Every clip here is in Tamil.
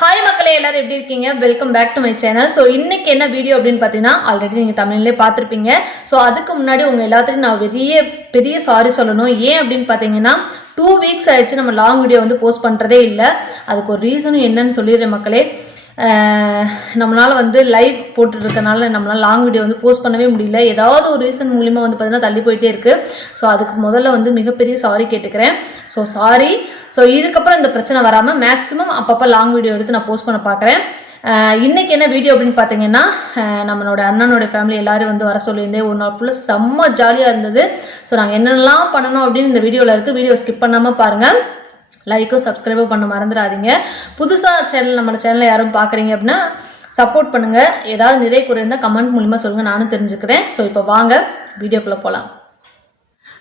ஹாய் மக்களே, எல்லாரும் எப்படி இருக்கீங்க? Welcome back to my channel. So இன்னைக்கு என்ன வீடியோ அப்படின்னு பார்த்தீங்கன்னா, ஆல்ரெடி நீங்கள் தமிழ்லேயே பார்த்துருப்பீங்க. ஸோ அதுக்கு முன்னாடி உங்கள் எல்லாத்துக்கும் நான் பெரிய சாரி சொல்லணும். ஏன் அப்படின்னு பார்த்தீங்கன்னா, 2 வீக்ஸ் ஆயிடுச்சு நம்ம லாங் வீடியோ வந்து போஸ்ட் பண்ணுறதே இல்லை. அதுக்கு ஒரு ரீசனும் என்னன்னு சொல்லிடுறேன் மக்களே. நம்மளால் வந்து லைவ் போட்டுருக்கனால நம்மளால் லாங் வீடியோ வந்து போஸ்ட் பண்ணவே முடியல. ஏதாவது ஒரு ரீசன் மூலிமா வந்து பார்த்தீங்கன்னா தள்ளி போயிட்டே இருக்குது. ஸோ அதுக்கு முதல்ல வந்து மிகப்பெரிய சாரி கேட்டுக்கிறேன். So sorry. ஸோ இதுக்கப்புறம் இந்த பிரச்சனை வராமல் மேக்ஸிமம் அப்பப்போ லாங் வீடியோ எடுத்து நான் போஸ்ட் பண்ண பார்க்குறேன். இன்றைக்கி என்ன வீடியோ அப்படின்னு பார்த்தீங்கன்னா, நம்மளோட அண்ணனோட ஃபேமிலி எல்லோரும் வந்து வர சொல்லியிருந்தேன். ஒரு நாள் ஃபுல்லாக செம்ம ஜாலியாக இருந்தது. ஸோ நாங்கள் என்னென்னலாம் பண்ணணும் அப்படின்னு இந்த வீடியோவில் இருக்குது. வீடியோ ஸ்கிப் பண்ணாமல் பாருங்கள். லைக்கும் சப்ஸ்கிரைபும் பண்ண மறந்துடாதீங்க. புதுசாக நம்மளோட சேனலை யாரும் பார்க்குறீங்க அப்படின்னா சப்போர்ட் பண்ணுங்கள். ஏதாவது நிறை குறை இருந்தால் கமெண்ட் மூலிமா சொல்லுங்கள், நானும் தெரிஞ்சுக்கிறேன். ஸோ இப்போ வாங்க வீடியோக்குள்ளே போகலாம்.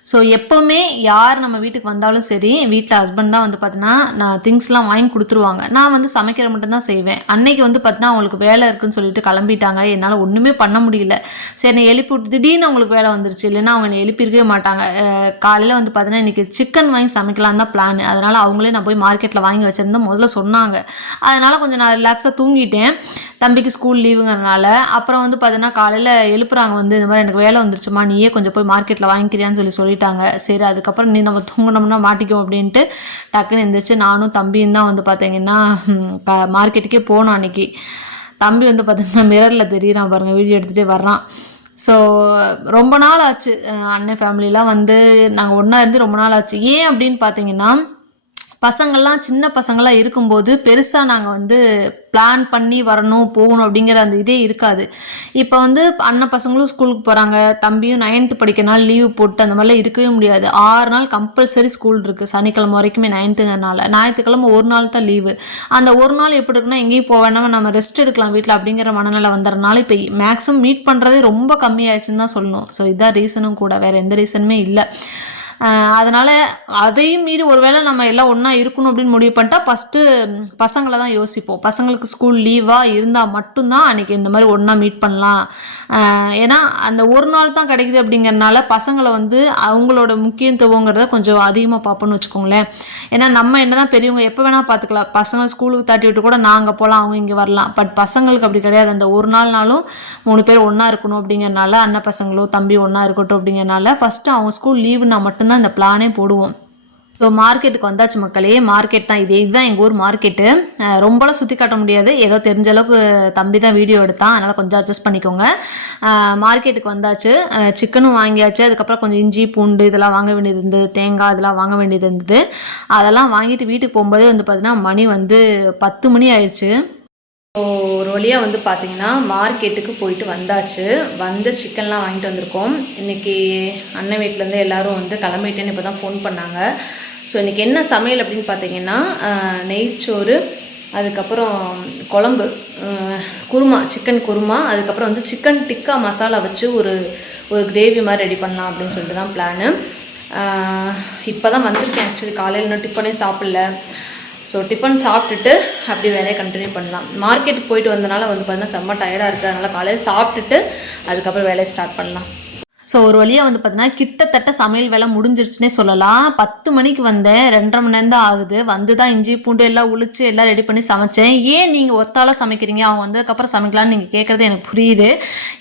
ஸோ எப்போவுமே யார் நம்ம வீட்டுக்கு வந்தாலும் சரி, வீட்டில் ஹஸ்பண்ட் தான் வந்து பார்த்தீங்கன்னா நான் திங்ஸ்லாம் வாங்கி கொடுத்துருவாங்க. நான் வந்து சமைக்கிற மட்டும்தான் செய்வேன். அன்னைக்கு வந்து பார்த்தீங்கன்னா அவங்களுக்கு வேலை இருக்குன்னு சொல்லிட்டு கிளம்பிட்டாங்க. என்னால் ஒன்றுமே பண்ண முடியல. சரி, நான் எழுப்பி விட்டு திடீர்னு அவங்களுக்கு வேலை வந்துருச்சு. இல்லைன்னா அவங்க எழுப்பியிருக்கவே மாட்டாங்க. காலையில் வந்து பார்த்தீங்கன்னா இன்றைக்கி சிக்கன் வாங்கி சமைக்கலாம் தான் பிளான். அதனால் அவங்களே நான் போய் மார்க்கெட்டில் வாங்கி வச்சுருந்தேன் முதல்ல சொன்னாங்க. அதனால் கொஞ்சம் நான் ரிலாக்ஸாக தூங்கிட்டேன். தம்பிக்கு ஸ்கூல் லீவுங்கிறனால. அப்புறம் வந்து பார்த்தீங்கன்னா காலையில் எழுப்புறாங்க, வந்து இந்த மாதிரி எனக்கு வேலை வந்துருச்சுமா, நீயே கொஞ்சம் போய் மார்க்கெட்டில் வாங்கிக்கிறியான்னு சொல்லிட்டாங்க. சரி, அதுக்கப்புறம் நீ நம்ம தூங்கினோம்னா மாட்டிக்கும் அப்படின்ட்டு டக்குன்னு எழுந்திரிச்சு நானும் தம்பியும் தான் வந்து பார்த்தீங்கன்னா மார்க்கெட்டுக்கே போனோம். அன்றைக்கி தம்பி வந்து பார்த்தீங்கன்னா மிரரில் தெரியுறான் பாருங்கள், வீடியோ எடுத்துகிட்டே வர்றான். ஸோ ரொம்ப நாள் ஆச்சு அண்ணன் ஃபேமிலிலாம் வந்து நாங்கள் ஒன்றா இருந்து ரொம்ப நாள் ஆச்சு. ஏன் அப்படின்னு பார்த்தீங்கன்னா, பசங்கள்லாம் சின்ன பசங்களாம் இருக்கும்போது பெருசாக நாங்கள் வந்து பிளான் பண்ணி வரணும் போகணும் அப்படிங்கிற அந்த இதே இருக்காது. இப்போ வந்து அண்ணன் பசங்களும் ஸ்கூலுக்கு போகிறாங்க, தம்பியும் 9th படிக்கிறனால லீவு போட்டு அந்த மாதிரிலாம் இருக்கவே முடியாது. 6 நாள் கம்பல்சரி ஸ்கூல் இருக்குது. சனிக்கிழமை வரைக்குமே 9th ஞாயிற்றுக்கிழமை ஒரு நாள் தான் லீவு. அந்த ஒரு நாள் எப்படி இருக்குன்னா எங்கேயும் போக வேணாமல் நம்ம ரெஸ்ட் எடுக்கலாம் வீட்டில் அப்படிங்கிற மனநிலை வந்துடுறதுனால இப்போ மேக்ஸிமம் மீட் பண்ணுறதே ரொம்ப கம்மியாயிடுச்சுன்னு தான் சொல்லணும். ஸோ இதுதான் ரீசனும் கூட, வேறு எந்த ரீசனுமே இல்லை. அதனால் அதையும் மீறி ஒருவேளை நம்ம எல்லாம் ஒன்றா இருக்கணும் அப்படின்னு முடிவு பண்ணிட்டா ஃபஸ்ட்டு பசங்களை தான் யோசிப்போம். பசங்களுக்கு ஸ்கூல் லீவாக இருந்தால் மட்டும்தான் அன்றைக்கி இந்த மாதிரி ஒன்றா மீட் பண்ணலாம். ஏன்னா அந்த ஒரு நாள் தான் கிடைக்குது அப்படிங்கிறனால பசங்களை வந்து அவங்களோட முக்கியத்துவங்கிறத கொஞ்சம் அதிகமாக பார்ப்போன்னு வச்சுக்கோங்களேன். ஏன்னா நம்ம என்ன தான் பெரியவங்க எப்போ வேணால் பார்த்துக்கலாம். பசங்களை ஸ்கூலுக்கு தாட்டி விட்டு கூட நாங்கள் போகலாம், அவங்க இங்கே வரலாம். பட் பசங்களுக்கு அப்படி கிடையாது. அந்த ஒரு நாள்னாலும் 3 பேர் ஒன்றா இருக்கணும் அப்படிங்கிறனால, அண்ணன் பசங்களோ தம்பி ஒன்றா இருக்கட்டும் அப்படிங்கிறனால ஃபஸ்ட்டு அவங்க ஸ்கூல் லீவுனா மட்டும் தான் இந்த பிளானே போடுவோம். ஸோ மார்க்கெட்டுக்கு வந்தாச்சு மக்களே. மார்க்கெட் தான் இதுதான் எங்கள் ஊர் மார்க்கெட்டு. ரொம்பலாம் சுற்றி காட்ட முடியாது, ஏதோ தெரிஞ்ச அளவுக்கு தம்பி தான் வீடியோ எடுத்தான், அதனால் கொஞ்சம் அட்ஜஸ்ட் பண்ணிக்கோங்க. மார்க்கெட்டுக்கு வந்தாச்சு. சிக்கனும் வாங்கியாச்சு. அதுக்கப்புறம் கொஞ்சம் இஞ்சி பூண்டு இதெல்லாம் வாங்க வேண்டியது இருந்தது, தேங்காய் இதெல்லாம் வாங்க வேண்டியது இருந்தது. அதெல்லாம் வாங்கிட்டு வீட்டுக்கு போகும்போதே வந்து பார்த்திங்கன்னா மணி வந்து 10 மணி ஆயிடுச்சு. ஒரு வழியாக வந்து பார்த்திங்கன்னா மார்க்கெட்டுக்கு போயிட்டு வந்தாச்சு. வந்து சிக்கன்லாம் வாங்கிட்டு வந்திருக்கோம். இன்றைக்கி அண்ணன் வீட்டிலேருந்து எல்லோரும் வந்து கிளம்பிட்டேன்னு இப்போ தான் ஃபோன் பண்ணாங்க. ஸோ இன்றைக்கி என்ன சமையல் அப்படின்னு பார்த்தீங்கன்னா, நெய்ச்சோறு, அதுக்கப்புறம் குழம்பு, குருமா, சிக்கன் குருமா, அதுக்கப்புறம் வந்து சிக்கன் டிக்கா மசாலா வச்சு ஒரு கிரேவி மாதிரி ரெடி பண்ணலாம் அப்படின்னு சொல்லிட்டு தான் பிளானு. இப்போ தான் வந்திருக்கேன். ஆக்சுவலி காலையில் இன்னும் டிஃபனே சாப்பிடல. ஸோ டிஃபன் சாப்பிட்டுட்டு அப்படி வேலையை கண்டினியூ பண்ணலாம். மார்க்கெட்டுக்கு போயிட்டு வந்தனால வந்து பார்த்தீங்கன்னா செம்ம டயர்டாக இருக்குது. அதனால் காலையில் சாப்பிட்டுட்டு அதுக்கப்புறம் வேலையை ஸ்டார்ட் பண்ணலாம். ஸோ ஒரு வழியாக வந்து பார்த்தீங்கன்னா கிட்டத்தட்ட சமையல் வேலை முடிஞ்சிருச்சுன்னே சொல்லலாம். 10 மணிக்கு வந்தேன், 2.5 மணி நேரம் தான் ஆகுது. வந்து தான் இஞ்சி பூண்டு எல்லாம் உளிச்சு எல்லாம் ரெடி பண்ணி சமைச்சேன். ஏன் நீங்கள் ஒத்தால சமைக்கிறீங்க, அவங்க வந்ததுக்கப்புறம் சமைக்கலான்னு நீங்கள் கேட்குறது எனக்கு புரியுது.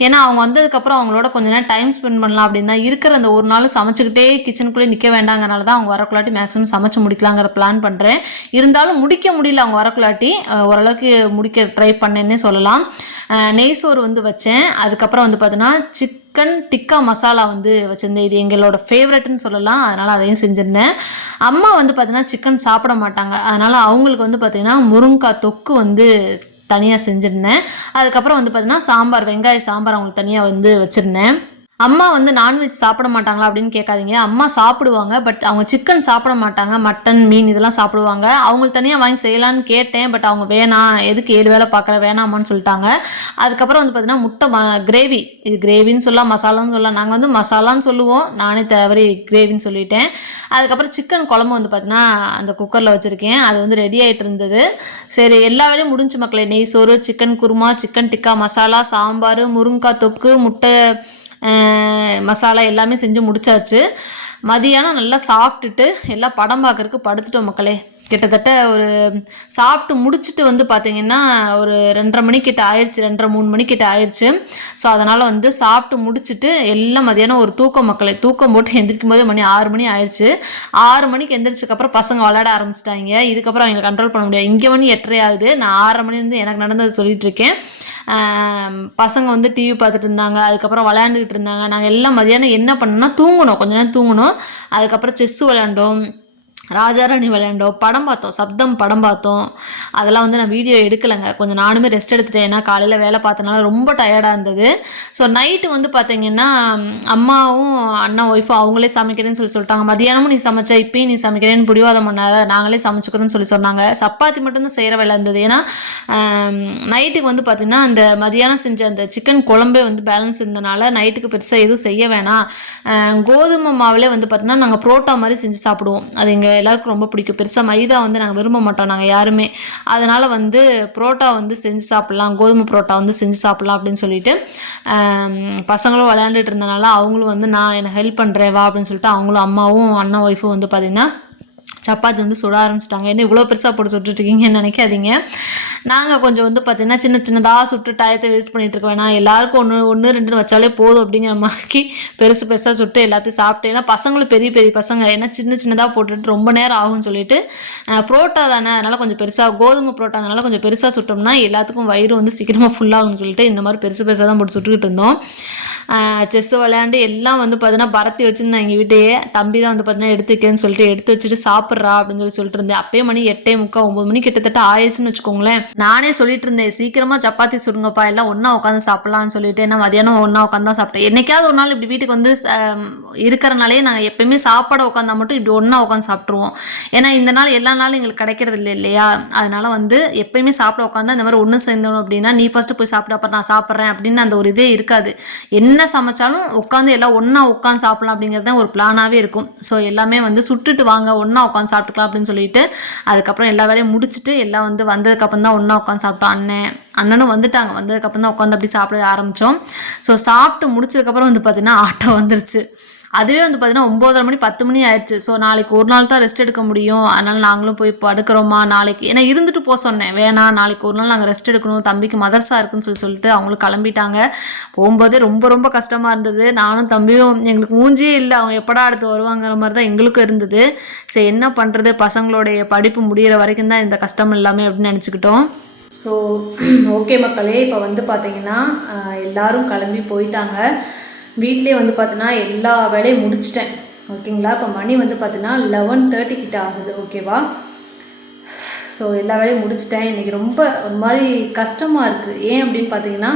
ஏன்னா அவங்க வந்ததுக்கப்புறம் அவங்களோட கொஞ்ச நேரம் டைம் ஸ்பெண்ட் பண்ணலாம் அப்படின்னு தான் இருக்கிற. அந்த ஒரு நாள் சமைச்சிக்கிட்டே கிச்சனுக்குள்ளே நிற்க வேண்டாங்கிறனால தான் அவங்க வரக்குள்ளாட்டி மேக்ஸிமம் சமைச்சு முடிக்கலாங்கிற பிளான் பண்ணுறேன். இருந்தாலும் முடிக்க முடியல, அவங்க வரக்குள்ளாட்டி ஓரளவுக்கு முடிக்க ட்ரை பண்ணேன்னே சொல்லலாம். நெய் சோறு வந்து வச்சேன். அதுக்கப்புறம் வந்து பார்த்தீங்கன்னா சிக்கன் டிக்கா மசாலா வந்து வச்சுருந்தேன். இது எங்களோட ஃபேவரட்னு சொல்லலாம். அதனால் அதையும் செஞ்சுருந்தேன். அம்மா வந்து பார்த்தீங்கன்னா சிக்கன் சாப்பிட மாட்டாங்க. அதனால் அவங்களுக்கு வந்து பார்த்திங்கன்னா முருங்கைக்காய் தொக்கு வந்து தனியாக செஞ்சுருந்தேன். அதுக்கப்புறம் வந்து பார்த்திங்கன்னா சாம்பார், வெங்காய சாம்பார் அவங்களுக்கு தனியாக வந்து வச்சுருந்தேன். அம்மா வந்து நான்வெஜ் சாப்பிட மாட்டாங்களா அப்படின்னு கேட்காதீங்க. அம்மா சாப்பிடுவாங்க, பட் அவங்க சிக்கன் சாப்பிட மாட்டாங்க. மட்டன், மீன் இதெல்லாம் சாப்பிடுவாங்க. அவங்களுக்கு தனியாக வாங்கி செய்யலான்னு கேட்டேன், பட் அவங்க வேணாம், எதுக்கு 7 வேலை பார்க்குற, வேணாமான்னு சொல்லிட்டாங்க. அதுக்கப்புறம் வந்து பார்த்திங்கன்னா முட்டை கிரேவி, இது கிரேவின்னு சொல்லலாம், மசாலான்னு சொல்லலாம். நாங்கள் வந்து மசாலான்னு சொல்லுவோம், நானே தவறி கிரேவின்னு சொல்லிட்டேன். அதுக்கப்புறம் சிக்கன் குழம்பு வந்து பார்த்திங்கன்னா அந்த குக்கரில் வச்சுருக்கேன். அது வந்து ரெடி ஆகிட்டு இருந்தது. சரி, எல்லா வேலையும் முடிஞ்சு மக்களே. நெய் சோறு, சிக்கன் குருமா, சிக்கன் டிக்கா மசாலா, சாம்பார், முருங்கைக்காய் தொக்கு, முட்டை மசாலா எல்லாமே செஞ்சு முடிச்சாச்சு. மதியானம் நல்லா சாப்பிட்டுட்டு எல்லாம் படம் பார்க்குறதுக்கு படுத்துட்டோம் மக்களே. கிட்டத்தட்ட ஒரு சாப்பிட்டு முடிச்சுட்டு வந்து பார்த்திங்கன்னா ஒரு 2:30 மணிக்கிட்ட ஆயிடுச்சு, 2:30-3 மணிக்கிட்ட ஆயிடுச்சு. ஸோ அதனால் வந்து சாப்பிட்டு முடிச்சுட்டு எல்லாம் மதியானம் ஒரு தூக்கம் போட்டு எந்திரிக்கும் போதே மணி 6 மணி ஆயிடுச்சு. 6 மணிக்கு எந்திரிச்சதுக்கப்புறம் பசங்க விளையாட ஆரம்பிச்சிட்டாங்க. இதுக்கப்புறம் அவங்களை கண்ட்ரோல் பண்ண முடியாது. இங்கே மணி 8:30 ஆகுது. நான் 6:30 மணி வந்து எனக்கு நடந்தது சொல்லிட்டு இருக்கேன். பசங்க வந்து டிவி பார்த்துட்டு இருந்தாங்க, அதுக்கப்புறம் விளையாண்டுக்கிட்டு இருந்தாங்க. நாங்கள் எல்லாம் மதியானம் என்ன பண்ணோம்னா தூங்கணும், கொஞ்ச நேரம் தூங்கணும். அதுக்கப்புறம் செஸ்ஸு விளையாண்டோம், ராஜாராணி விளையாண்டோம், படம் பார்த்தோம், சப்தம் படம் பார்த்தோம். அதெல்லாம் வந்து நான் வீடியோ எடுக்கலைங்க, கொஞ்சம் நானுமே ரெஸ்ட் எடுத்துட்டேன். ஏன்னா காலையில் வேலை பார்த்தனால ரொம்ப டயர்டாக இருந்தது. ஸோ நைட்டு வந்து பார்த்தீங்கன்னா அம்மாவும் அண்ணா ஒய்ஃபும் அவங்களே சமைக்கிறேன்னு சொல்லிட்டாங்க. மதியானமும் நீ சமைச்ச, இப்பயும் நீ சமைக்கிறேன்னு பிடிவாதம் பண்ணாத, நாங்களே சமைச்சுக்கிறோன்னு சொன்னாங்க. சப்பாத்தி மட்டும்தான் செய்கிற வேலை இருந்தது. ஏன்னா நைட்டுக்கு வந்து பார்த்திங்கன்னா அந்த மதியானம் செஞ்ச அந்த சிக்கன் குழம்பே வந்து பேலன்ஸ் இருந்தனால நைட்டுக்கு பெருசாக எதுவும் செய்ய வேணாம். கோதுமை மாவுலே வந்து பார்த்திங்கன்னா நாங்கள் புரோட்டா மாதிரி செஞ்சு சாப்பிடுவோம். அது எங்கள் எல்லாருக்கும் ரொம்ப பிடிக்கும். பெருசாக மைதா வந்து நாங்கள் விரும்ப மாட்டோம் நாங்கள் யாருமே. அதனால் வந்து புரோட்டா வந்து செஞ்சு சாப்பிட்லாம், கோதுமை புரோட்டா வந்து செஞ்சு சாப்பிட்லாம் அப்படின்னு சொல்லிட்டு பசங்களும் விளையாண்டுட்டு இருந்தனால அவங்களும் வந்து நான் எனக்கு ஹெல்ப் பண்ணுறேன் வா அப்படின்னு சொல்லிட்டு அவங்களும் அம்மாவும் அண்ணா ஒய்ஃபும் வந்து பார்த்திங்கன்னா சப்பாத்தி வந்து சுட ஆரம்பிச்சிட்டாங்க. என்ன இவ்வளோ பெருசாக போட்டு சுட்டுட்ருக்கீங்கன்னு நினைக்காதீங்க. நாங்கள் கொஞ்சம் வந்து பார்த்திங்கன்னா சின்னதாக சுட்டு டயத்தை வேஸ்ட் பண்ணிகிட்டு இருக்க வேணாம், எல்லாருக்கும் ஒன்று 2 வச்சாலே போதும் அப்படிங்கிற மாதிரி பெருசாக சுட்டு எல்லாத்தையும் சாப்பிட்டு. ஏன்னா பசங்களும் பெரிய பசங்க, ஏன்னா சின்னதாக போட்டுட்டு ரொம்ப நேரம் ஆகும்னு சொல்லிட்டு புரோட்டா தானே அதனால் கொஞ்சம் பெருசாக, கோதுமை புரோட்டாங்கனால கொஞ்சம் பெருசாக சுட்டோம்னா எல்லாத்துக்கும் வயிறு வந்து சீக்கிரமாக ஃபுல்லாகும்னு சொல்லிட்டு இந்த மாதிரி பெருசாக தான் போட்டு சுட்டுக்கிட்டு இருந்தோம். செஸ் விளையாண்டு எல்லாம் வந்து பார்த்தீங்கன்னா பரத்தி வச்சுருந்தேன். எங்கள் வீட்டையே தம்பி தான் வந்து பார்த்தீங்கன்னா எடுத்து வைக்கிறேன்னு சொல்லிட்டு எடுத்து வச்சுட்டு சாப்பிட்றா அப்படின்னு சொல்லிட்டு இருந்தேன். அப்பயே மணி 8:45 9 மணி கிட்டத்தட்ட ஆயிடுச்சுன்னு வச்சுக்கோங்களேன். நானே சொல்லிட்டு இருந்தேன் சீக்கிரமாக சப்பாத்தி சுடுங்கப்பா, எல்லாம் ஒன்றா உட்காந்து சாப்பிட்லான்னு சொல்லிட்டு. ஏன்னா மதியானம் ஒன்றா உட்காந்து தான் சாப்பிட்டேன். என்னைக்காவது ஒரு நாள் இப்படி வீட்டுக்கு வந்து இருக்கிறனாலே நாங்கள் எப்பயுமே சாப்பாடை உட்காந்தா மட்டும் இப்படி ஒன்றா உட்காந்து சாப்பிட்ருவோம். ஏன்னா இந்த நாள் எல்லா நாளும் எங்களுக்கு கிடைக்கிறது இல்லையா, அதனால வந்து எப்பயுமே சாப்பிட உட்காந்து அந்த மாதிரி ஒன்று சேர்ந்தோம் அப்படின்னா நீ ஃபஸ்ட்டு போய் சாப்பிட அப்புறம் நான் சாப்பிட்றேன் அப்படின்னு அந்த ஒரு இதே இருக்காது. என்ன சமைச்சாலும் உட்காந்து எல்லாம் ஒன்றா உட்காந்து சாப்பிடலாம் அப்படிங்கிறது தான் ஒரு பிளானாகவே இருக்கும். ஸோ எல்லாமே வந்து சுட்டுட்டு வாங்க ஒன்றா உட்காந்து சாப்பிட்டுக்கலாம் அப்படின்னு சொல்லிட்டு அதுக்கப்புறம் எல்லா வேலையும் முடிச்சுட்டு எல்லாம் வந்து வந்ததுக்கப்புறம் தான் ஒன்றா உட்காந்து சாப்பிட்டோம். அண்ணனும் வந்துட்டாங்க, வந்ததுக்கப்புறம் தான் உட்காந்து அப்படி சாப்பிட ஆரம்பித்தோம். ஸோ சாப்பிட்டு முடிச்சதுக்கப்புறம் வந்து பார்த்திங்கன்னா ஆட்டோ வந்துருச்சு. அதுவே வந்து பார்த்திங்கன்னா 9:30 மணி 10 மணி ஆயிடுச்சு. ஸோ நாளைக்கு ஒரு நாள் தான் ரெஸ்ட் எடுக்க முடியும், அதனால் நாங்களும் போய் படுக்கிறோமா நாளைக்கு, ஏன்னா இருந்துட்டு போக சொன்னேன், வேணாம் நாளைக்கு ஒரு நாள் நாங்கள் ரெஸ்ட் எடுக்கணும், தம்பிக்கு மதர்ஸா இருக்குன்னு சொல்லிட்டு அவங்களும் கிளம்பிட்டாங்க. போகும்போதே ரொம்ப கஷ்டமாக இருந்தது. நானும் தம்பியும் எங்களுக்கு மூஞ்சியே இல்லை, அவங்க எப்படா அடுத்து வருவாங்கிற மாதிரி தான் எங்களுக்கும் இருந்தது. சரி என்ன பண்ணுறது, பசங்களுடைய படிப்பு முடிகிற வரைக்கும் தான் இந்த கஷ்டம் எல்லாமே அப்படின்னு நினச்சிக்கிட்டோம். ஸோ ஓகே மக்களே, இப்போ வந்து பார்த்திங்கன்னா எல்லோரும் கிளம்பி போயிட்டாங்க. வீட்லேயே வந்து பார்த்தீங்கன்னா எல்லா வேலையும் முடிச்சிட்டேன் ஓகேங்களா. இப்போ மணி வந்து பார்த்தீங்கன்னா 11:30 கிட்ட ஆகுது ஓகேவா. ஸோ எல்லா வேலையும் முடிச்சிட்டேன். இன்றைக்கி ரொம்ப ஒரு மாதிரி கஷ்டமாக இருக்குது. ஏன் அப்படின்னு பார்த்தீங்கன்னா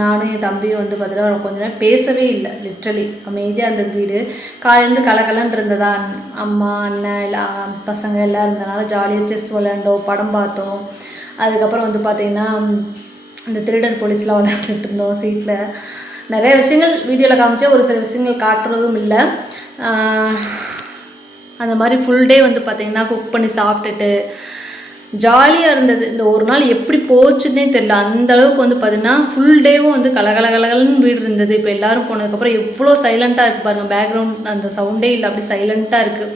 நானும் என் தம்பியும் வந்து பார்த்தீங்கன்னா கொஞ்ச நேரம் பேசவே இல்லை, லிட்ரலி அமைதியாக இருந்தது வீடு. காலையிலேருந்து கலக்கலன்னு இருந்ததா, அம்மா அண்ணன் எல்லாம் பசங்க எல்லாம் இருந்தனால ஜாலியாக செஸ் விளையாண்டோம், படம் பார்த்தோம். அதுக்கப்புறம் வந்து பார்த்திங்கன்னா இந்த திருடன் போலீஸ்லாம் விளையாண்டுட்டு இருந்தோம் சீட்டில். நிறைய விஷயங்கள் வீடியோவில் காமிச்சா ஒரு சில விஷயங்கள் காட்டுறதும் இல்லை. அந்த மாதிரி ஃபுல் டே வந்து பார்த்திங்கன்னா குக் பண்ணி சாப்பிட்டுட்டு ஜாலியாக இருந்தது. இந்த ஒரு நாள் எப்படி போச்சுன்னே தெரியல, அந்தளவுக்கு வந்து பார்த்திங்கன்னா ஃபுல் டேவும் வந்து கலகலன்னு வீடு இருந்தது. இப்போ எல்லோரும் போனதுக்கப்புறம் எவ்வளோ சைலண்ட்டாக இருக்குது பாருங்கள், பேக்ரவுண்ட் அந்த சவுண்டே இல்லை, அப்படி சைலண்ட்டாக இருக்குது.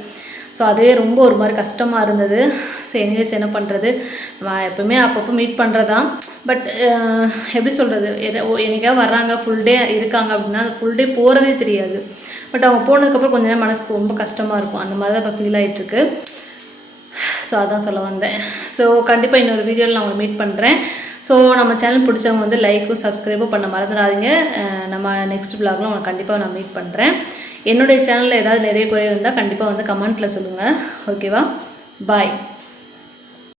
ஸோ அதுவே ரொம்ப ஒரு மாதிரி கஷ்டமாக இருந்தது. ஸோ எனிவேஸ் என்ன பண்ணுறது, நான் எப்போவுமே அப்பப்போ மீட் பண்ணுறது தான். பட் எப்படி சொல்கிறது, என்னைக்காவது வர்றாங்க ஃபுல் டே இருக்காங்க அப்படின்னா அது ஃபுல் டே போகிறதே தெரியாது. பட் அவங்க போனதுக்கப்புறம் கொஞ்ச நேரம் மனசுக்கு ரொம்ப கஷ்டமாக இருக்கும். அந்த மாதிரி தான் இப்போ ஃபீல் ஆகிட்டுருக்கு. ஸோ அதான் சொல்ல வந்தேன். ஸோ கண்டிப்பாக இன்னொரு வீடியோவில் நான் உங்களை மீட் பண்ணுறேன். ஸோ நம்ம சேனல் பிடிச்சவங்க வந்து லைக்கும் சப்ஸ்கிரைபும் பண்ண மறந்துடாதீங்க. நம்ம நெக்ஸ்ட் விலாகில் உங்களை கண்டிப்பாக நான் மீட் பண்ணுறேன். என்னுடைய சேனலில் ஏதாவது நிறைய குறை இருந்தால் கண்டிப்பாக வந்து கமெண்ட்டில் சொல்லுங்கள் ஓகேவா. பாய்.